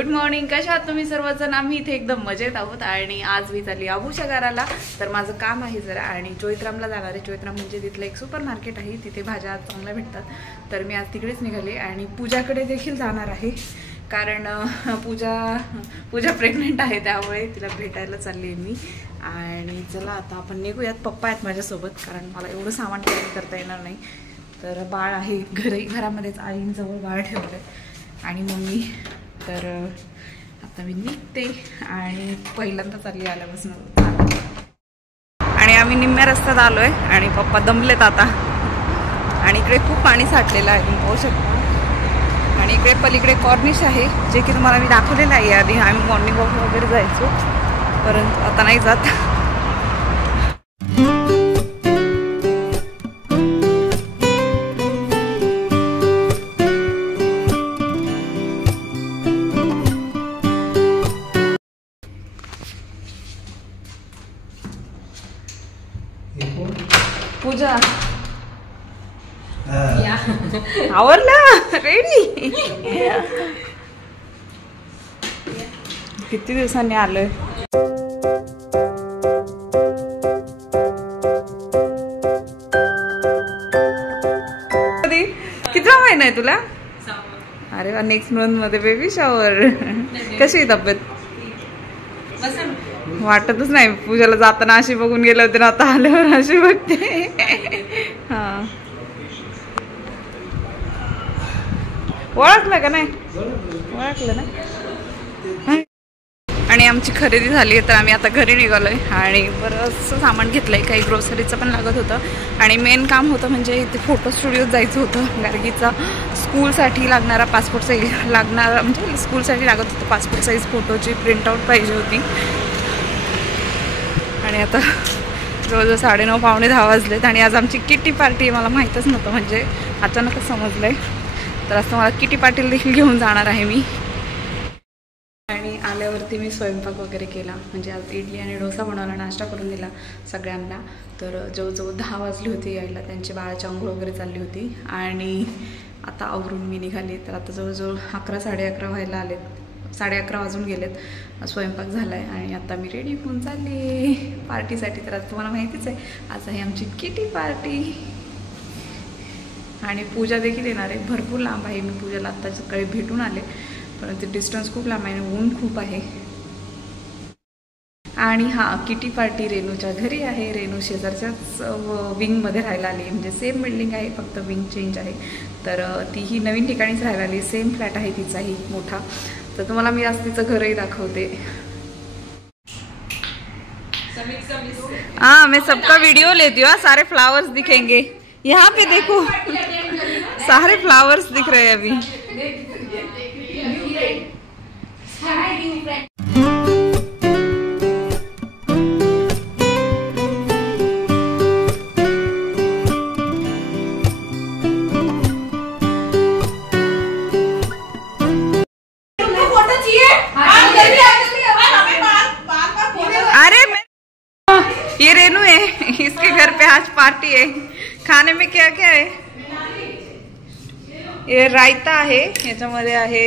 Good morning. कशा आहात तुम्ही सर्वजण? आम्ही इथे एकदम मजेत आहोत आणि आज मी चालली आबूच्या घराला. तर माझं काम आहे जरा आणि चोईत्रामला जाणार आहे. चोईत्राम म्हणजे तिथलं एक सुपर मार्केट आहे, तिथे भाज्या चांगल्या भेटतात. तर मी आज तिकडेच निघाले आणि पूजाकडे देखील जाणार आहे, कारण पूजा प्रेग्नंट आहे, त्यामुळे तिला भेटायला चालली आहे मी. आणि चला आता आपण निघूयात. पप्पा आहेत माझ्यासोबत, कारण मला एवढं सामान कॅरी करता येणार नाही. तर बाळ आहे घरामध्येच, आईंजवळ बाळ ठेवलं आहे आणि मम्मी. तर आता मी निघते आणि पहिल्यांदा चालली आल्यापासून. आणि आम्ही निम्म्या रस्त्यात आलोय आणि पप्पा दमलेत आता. आणि इकडे खूप पाणी साठलेलं आहे, तुम्ही पाहू शकता. आणि इकडे पलीकडे कॉर्निश आहे, जे की तुम्हाला मी दाखवलेलं आहे आधी. आम्ही मॉर्निंग वॉक वगैरे जायचो, परंतु आता नाही जात. पूजा आवरला, रेडी. किती दिवसांनी आलोय. किती महिना आहे तुला? अरे वा, नेक्स्ट मंथ मध्ये बेबी शॉवर. कशी आहे तब्येत? वाटतच नाही. पूजाला जाताना अशी बघून गेले होते ना, आता आल्यावर अशी बघते. हा, ओळखलं का नाही? ओळखलं ना. आणि आमची खरेदी झाली आहे, तर आम्ही आता घरी निघालोय आणि बरंचसं सामान घेतलंय. काही ग्रोसरीचं पण लागत होतं आणि मेन काम होतं म्हणजे इथे फोटो स्टुडिओत जायचं होतं. गार्गीचा स्कूलसाठी लागणारा पासपोर्ट साईज लागणारा, म्हणजे स्कूलसाठी लागत होतं पासपोर्ट साईज फोटोची प्रिंटआउट पाहिजे होती. आणि आता जवळजवळ 9:30 पावणे 10 वाजलेत आणि आज आमची किटी पार्टी आहे. मला माहीतच नव्हतं, म्हणजे अचानकच समजलंय. तर असं मला किटी पार्टीला देखील घेऊन जाणार आहे मी. आणि आल्यावरती मी स्वयंपाक वगैरे केला, म्हणजे आज इडली आणि डोसा बनवला, नाश्ता करून दिला सगळ्यांना. तर जवळजवळ 10 वाजली होती यायला. त्यांची बाळाची अंघोळ वगैरे चालली होती आणि आता आवरून मी निघाली. तर आता जवळजवळ 11 साडे 11 व्हायला आलेत, 11:30 वाजून गेलेत. स्वयंपाक झाला आहे आणि आता मी रेडी होऊन चालली पार्टीसाठी. तर आज तुम्हाला माहितीच आहे, आज आहे आमची किटी पार्टी. आणि पूजा देखील येणार आहे. भरपूर लांब आहे. मी पूजाला आत्ता सकाळी भेटून आले, परंतु डिस्टन्स खूप लांब आहे, ऊन खूप आहे. आणि हां, किटी पार्टी रेनूच्या घरी आहे. रेनू शेजारच्याच विंगमध्ये राहायला आली, म्हणजे सेम बिल्डिंग आहे, फक्त विंग चेंज आहे. तर तीही नवीन ठिकाणीच राहायला आली. सेम फ्लॅट आहे तिचाही मोठा. तर तुम्हाला मी आज तिचं घरही दाखवते. हाँ, मैं सबका वीडियो लेती हूँ. सारे फ्लावर्स दिखेंगे यहाँ पे, देखो सारे फ्लावर्स दिख रहे हैं अभी. ये रेनू है, इसके घर पे आज पार्टी है. खाने में क्या क्या है? ये रायता आहे, याच्यामध्ये आहे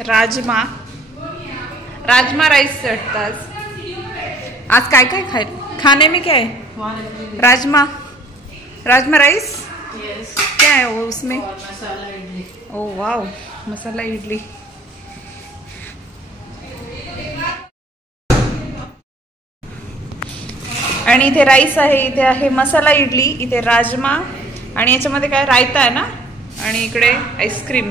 राजमा राईस चटतात. आज काय काय खाने में क्या है? राजमा राईस. क्या है वो उसमें? ओ वाव, मसाला इडली. आणि इथे राईस आहे, इथे आहे मसाला इडली, इथे राजमा आणि याच्यामध्ये काय रायता आहे ना, आणि इकडे आईस्क्रीम.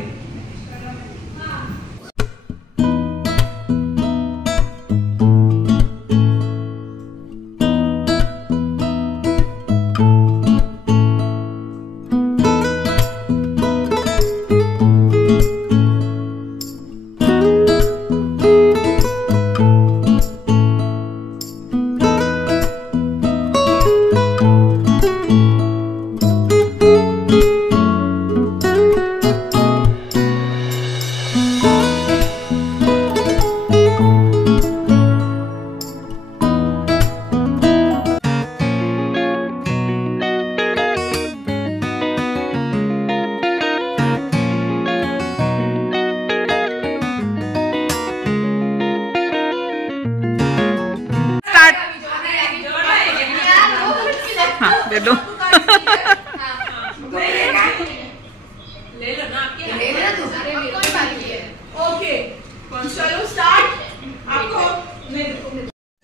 करते तो।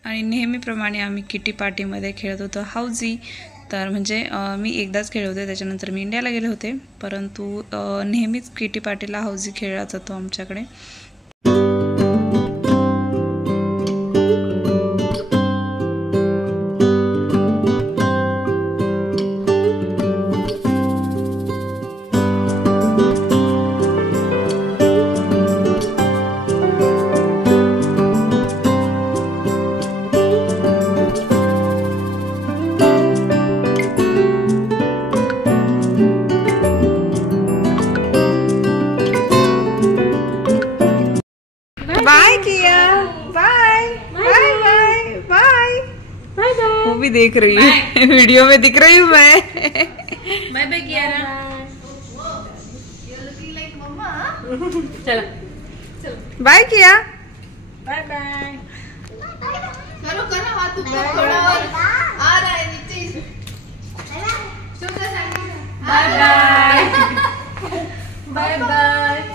आणि नेहमीप्रमाणे आम्ही किटी पार्टीमध्ये खेळत होतो हाऊजी. तर म्हणजे मी एकदाच खेळले होते, त्याच्यानंतर मी इंडियाला गेले होते, परंतु नेहमीच किटी पार्टीला हाऊजी खेळला जातो आमच्याकडे. बाय किया, bye bye bye bye bye bye. वो भी देख रही है, वीडियो में दिख रही हूँ मैं। बाय बाय किया। चलो बाय किया, बाय बाय। करो करो हाथ ऊपर थोड़ा और आ रहा है नीचे। Bye bye bye bye.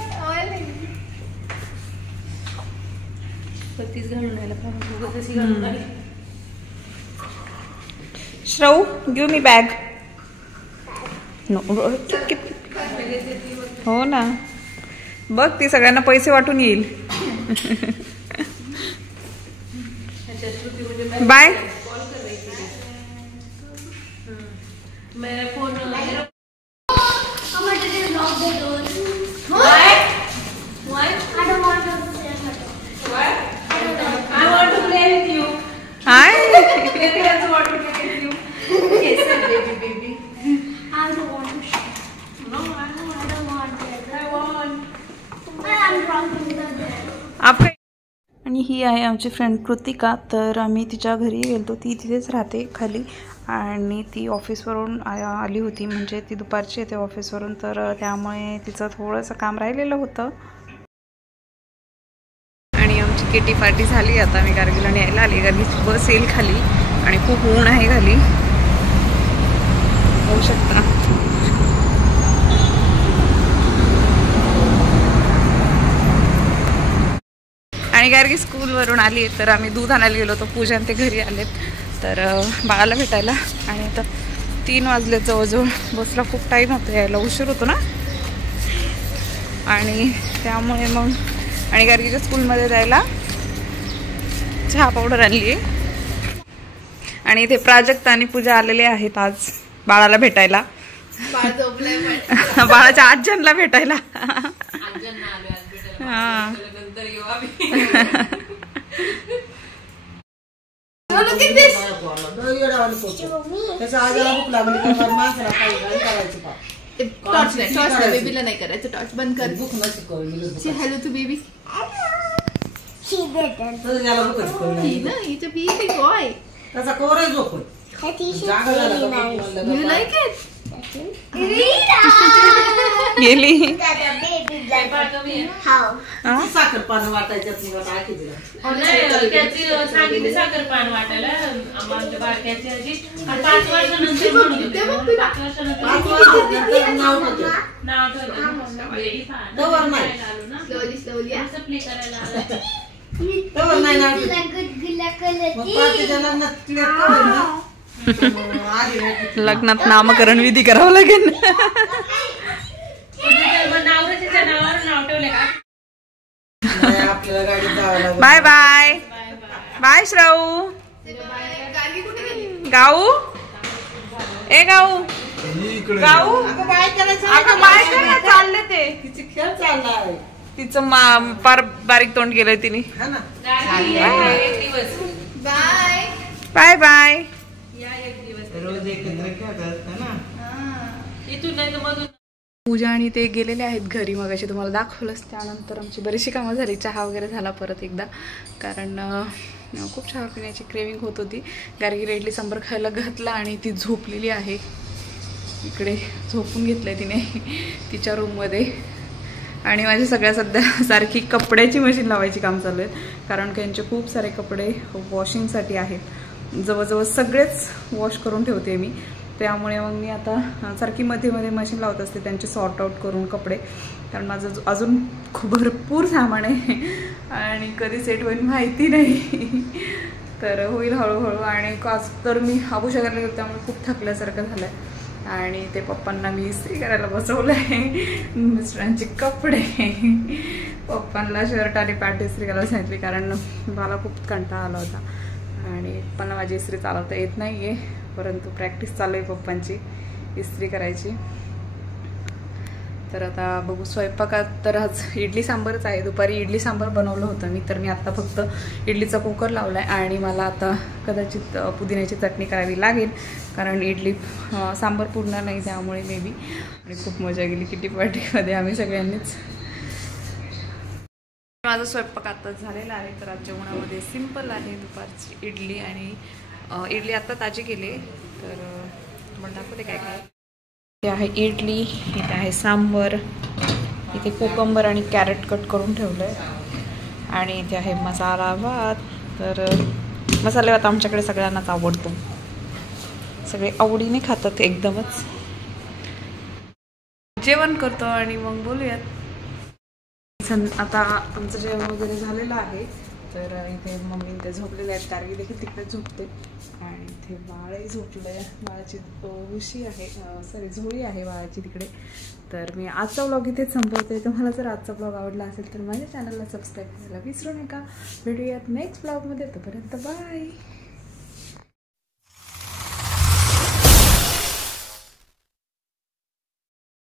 श्रऊ गिव मी बॅग। नो हो ना, बघ ती सगळ्यांना पैसे वाटून येईल। Bye. Hi. Baby also want to play with you. Yes, baby, baby. I don't want to share. No, I don't want it. I want. I'm dropping the bed. आपका आणि ही आहे आमची फ्रेंड कृतिका. तर आम्ही तिच्या घरी गेलो, ती तिथेच राहते खाली, आणि ती ऑफिसवरून आली होती, म्हणजे ती दुपारची येते ऑफिसवरून, तर त्यामुळे तिचं थोडंसं काम राहिलेलं होतं. आणि आमची किटी पार्टी झाली. आता मी गार्गीला न्यायला आली, गार्गीची बस येईल खाली आणि खूप ऊन आहे खाली, होऊ शकता. आणि गार्गी स्कूलवरून आली, तर आम्ही दूध आणायला गेलो होतो. पूजा आणि ते घरी आलेत तर बाळाला भेटायला, आणि आता 3 वाजले जवळजवळ. बसला खूप टाईम होतो, यायला उशीर होतो ना, आणि त्यामुळे मग. आणि गार्गीच्या स्कूलमध्ये जायला चहा पावडर आणली आहे. आणि इथे प्राजक्ता आणि पूजा आलेले आहेत आज बाळाला भेटायला, बाळाच्या आज्यांना भेटायला. हा Look at this. टॉर्च नाही बेबीला नाही करायचं. टॉर्च बंद कर. Say hello to baby. She didn't. He's a baby boy. That t-shirt is really nice. You like it? गेली. How? साखर पान वाटायच्यात मला टाकी दिला. त्याची सांगितली साखर पान वाटायला आम्हाला बारक्याची आजी. आणि 5 वर्षानंतर म्हणून होते. 5 वर्षानंतर नाव होतं. नाव ठेवलं. बेबी पान. तवर नाही. Slowly. असं प्ले करायला आलं. तवर नाही ना. Good मग पाठीच्या लग्नात क्लिअर करून ना. लग्नात नामकरण विधी करावं लागेल. नावराच्या नावावर नाव ठेवले का? आपल्याला गाडीत जावं लागेल. बाय बाय बाय श्राऊ. गाऊ ए गाऊ गाऊ अगं बाय करायचं. अगं बाय काय चालले ते, तिची खेळ चाललाय. तिचं फार बारीक तोंड केलंय तिने. हा ना. बाय. Bye bye. रोज एकत्र खेळतात ना. इथून नाही तर मधून. पूजा आणि ते गेलेले आहेत घरी, मग अशी तुम्हाला दाखवलंच. त्यानंतर आमची बरीचशी कामं झाली, चहा वगैरे झाला परत एकदा, कारण खूप चहा पिण्याची क्रेविंग होत होती. गार्गीला इडली सांबार खायला घातला आणि ती झोपलेली आहे. इकडे झोपून घेतलंय तिने तिच्या रूममध्ये. आणि माझे सगळ्या सध्या सारखी कपड्याची मशीन लावायची काम चालू आहे, कारण त्यांचे खूप सारे कपडे वॉशिंगसाठी आहेत. जवळजवळ सगळेच वॉश करून ठेवते मी, त्यामुळे मग मी आता सारखी मध्ये मध्ये मशीन लावत असते त्यांचे सॉर्ट आउट करून कपडे, कारण माझं अजून खूप भरपूर सामान आहे आणि कधी सेट होईल माहिती नाही. तर होईल हळूहळू. आणि आज तर मी आभूषा करायला गेलो त्यामुळे खूप थकल्यासारखं झालं आहे. आणि ते पप्पांना मी इस्त्री करायला बसवलं आहे. मिस्टरांचे कपडे, पप्पांना शर्ट आणि पॅन्ट इस्त्री करायला सांगितली, कारण मला खूप कंटाळा आला होता आणि पप्पांना माझी इस्त्री चालवता येत नाही आहे, परंतु प्रॅक्टिस चालू आहे पप्पांची इस्त्री करायची. तर आता बघू स्वयंपाकात. तर आज इडली सांबारच आहे. दुपारी इडली सांबार बनवलं होतं मी, तर मी आता फक्त इडलीचा कुकर लावला आहे आणि मला आता कदाचित पुदिन्याची चटणी करावी लागेल, कारण इडली सांबार पुरणार नाही त्यामुळे मे बी. आणि खूप मजा गेली किटी पार्टीमध्ये आम्ही सगळ्यांनीच. माझा स्वयंपाक आत्ताच झालेला आहे. तर आज जेवणामध्ये सिंपल आहे दुपारची इडली, आणि इडली आत्ता ताजी केली. तर तुम्हाला दाखवते काय काय. इथे आहे इडली, इथे आहे सांबर, इथे कोकंबर आणि कॅरेट कट करून ठेवलं आहे, आणि इथे आहे मसाला भात. तर मसाले भात आमच्याकडे सगळ्यांनाच आवडतो, सगळे आवडीने खातात एकदमच. जेवण करतो आणि मग बोलूयात. आता आमचं जेवण वगैरे झालेलं आहे. तर इथे मम्मी ते झोपलेले आहेत, तारगी देखील तिकडे झोपते, आणि इथे बाळही झोपलं आहे. बाळाची उशी आहे, सॉरी झोळी आहे बाळाची तिकडे. तर मी आजचा व्लॉग इथेच संपवते. तुम्हाला जर आजचा व्लॉग आवडला असेल तर माझ्या चॅनलला सबस्क्राईब करायला विसरू नका. भेटूयात नेक्स्ट व्लॉगमध्ये, तोपर्यंत बाय.